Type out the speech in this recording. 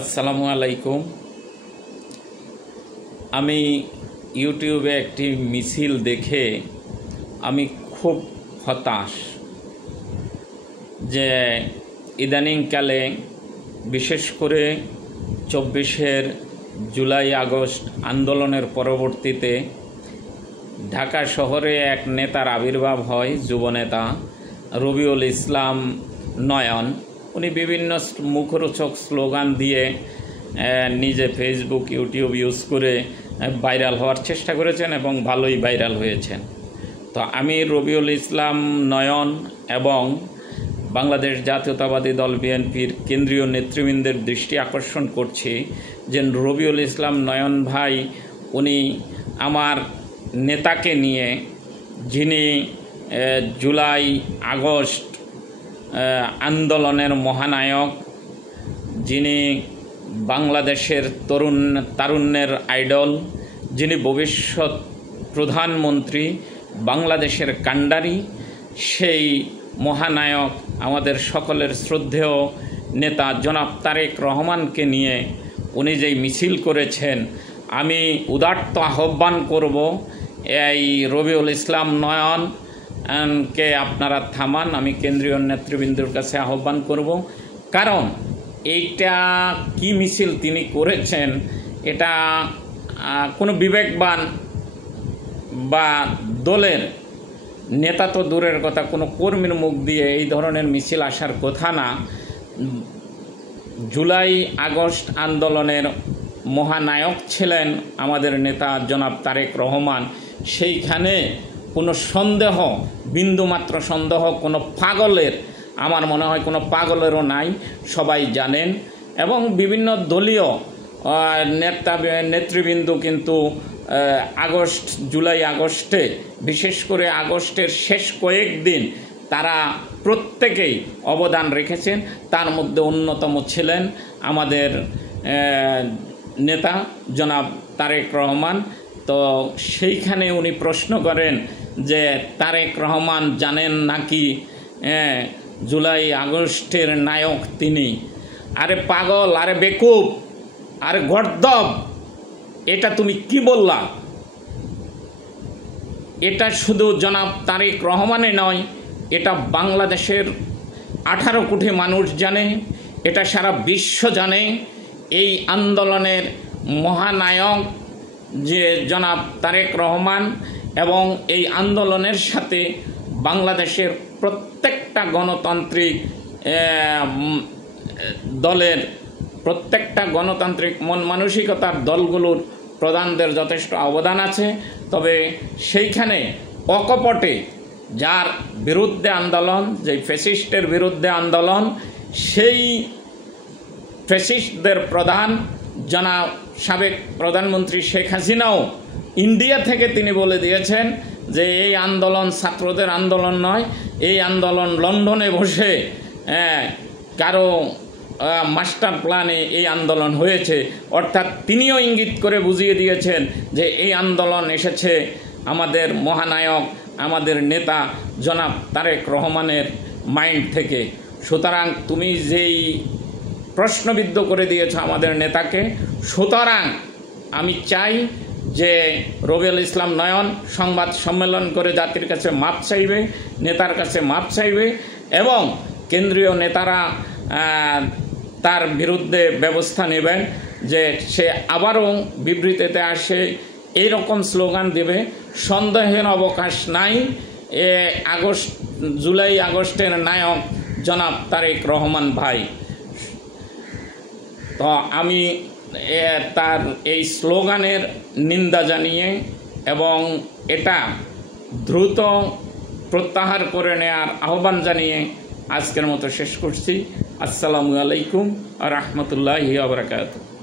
আসসালামু আলাইকুম। আমি ইউটিউবে একটি মিছিল দেখে আমি খুব হতাশ যে ইদানিংকালে বিশেষ করে 24 জুলাই আগস্ট আন্দোলনের পরবর্তীতে ঢাকা শহরে এক নেতার আবির্ভাব হয়, যুবনেতা রবিউল ইসলাম নয়ন। উনি বিভিন্ন মুখরোচক স্লোগান দিয়ে নিজে ফেসবুক ইউটিউব ইউজ করে ভাইরাল হওয়ার চেষ্টা করেছেন এবং ভালোই ভাইরাল হয়েছেন। তো আমি রবিউল ইসলাম নয়ন এবং বাংলাদেশ জাতীয়তাবাদী দল বিএনপির কেন্দ্রীয় নেতৃবৃন্দের দৃষ্টি আকর্ষণ করছি যে রবিউল ইসলাম নয়ন ভাই উনি আমার নেতাকে নিয়ে, যিনি জুলাই আগস্ট আন্দোলনের মহানায়ক, যিনি বাংলাদেশের তারুণ্যের আইডল, যিনি ভবিষ্যৎ প্রধানমন্ত্রী, বাংলাদেশের কাণ্ডারি, সেই মহানায়ক আমাদের সকলের শ্রদ্ধেয় নেতা জনাব তারেক রহমানকে নিয়ে উনি যেই মিছিল করেছেন, আমি উদাত্ত আহ্বান করব এই রবিউল ইসলাম নয়নকে আপনারা থামান। আমি কেন্দ্রীয় নেতৃবৃন্দের কাছে আহ্বান করব, কারণ এইটা কি মিছিল তিনি করেছেন, এটা কোনো বিবেকবান বা দলের নেতা তো দূরের কথা, কোনো কর্মীর মুখ দিয়ে এই ধরনের মিছিল আসার কথা না। জুলাই আগস্ট আন্দোলনের মহানায়ক ছিলেন আমাদের নেতা জনাব তারেক রহমান। সেইখানে কোনো সন্দেহ, বিন্দুমাত্র সন্দেহ কোনো পাগলের, আমার মনে হয় কোনো পাগলেরও নাই, সবাই জানেন। এবং বিভিন্ন দলীয় নেতৃবৃন্দ কিন্তু জুলাই আগস্টে, বিশেষ করে আগস্টের শেষ কয়েকদিন তারা প্রত্যেকেই অবদান রেখেছেন। তার মধ্যে অন্যতম ছিলেন আমাদের নেতা জনাব তারেক রহমান। তো সেইখানে উনি প্রশ্ন করেন যে তারেক রহমান জানেন নাকি জুলাই আগস্টের নায়ক তিনি? আরে পাগল, আরে বেকুব, আরে গর্দব, এটা তুমি কি বললা? এটা শুধু জনাব তারেক রহমানে নয়, এটা বাংলাদেশের 18 কোটি মানুষ জানে, এটা সারা বিশ্ব জানে। এই আন্দোলনের মহানায়ক যে জনাব তারেক রহমান, এবং এই আন্দোলনের সাথে বাংলাদেশের প্রত্যেকটা গণতান্ত্রিক দলের, প্রত্যেকটা গণতান্ত্রিক মন মানসিকতার দলগুলোর প্রধানদের যথেষ্ট অবদান আছে। তবে সেইখানে অকপটে যার বিরুদ্ধে আন্দোলন, যে ফ্যাসিস্টের বিরুদ্ধে আন্দোলন, সেই ফ্যাসিস্টদের প্রধান জনাব সাবেক প্রধানমন্ত্রী শেখ হাসিনাও ইন্ডিয়া থেকে তিনি বলে দিয়েছেন যে এই আন্দোলন ছাত্রদের আন্দোলন নয়, এই আন্দোলন লন্ডনে বসে কারো মাস্টার প্ল্যানে এই আন্দোলন হয়েছে। অর্থাৎ তিনিও ইঙ্গিত করে বুঝিয়ে দিয়েছেন যে এই আন্দোলন এসেছে আমাদের মহানায়ক, আমাদের নেতা জনাব তারেক রহমানের মাইন্ড থেকে। সুতরাং তুমি যেই প্রশ্নবিদ্ধ করে দিয়েছ আমাদের নেতাকে, সুতরাং আমি চাই যে রবিউল ইসলাম নয়ন সংবাদ সম্মেলন করে জাতির কাছে মাপ চাইবে, নেতার কাছে মাপ চাইবে, এবং কেন্দ্রীয় নেতারা তার বিরুদ্ধে ব্যবস্থা নেবেন যে সে আবারও বিবৃতিতে আসে এইরকম স্লোগান দেবে। সন্দেহের অবকাশ নাই, জুলাই আগস্টের নায়ক জনাব তারেক রহমান ভাই। তো আমি তার এই স্লোগানের নিন্দা জানিয়ে এবং এটা দ্রুত প্রত্যাহার করে নেওয়ার আহ্বান জানিয়ে আজকের মতো শেষ করছি। আসসালামু আলাইকুম ওয়া রাহমাতুল্লাহি ওয়া বারাকাতুহু।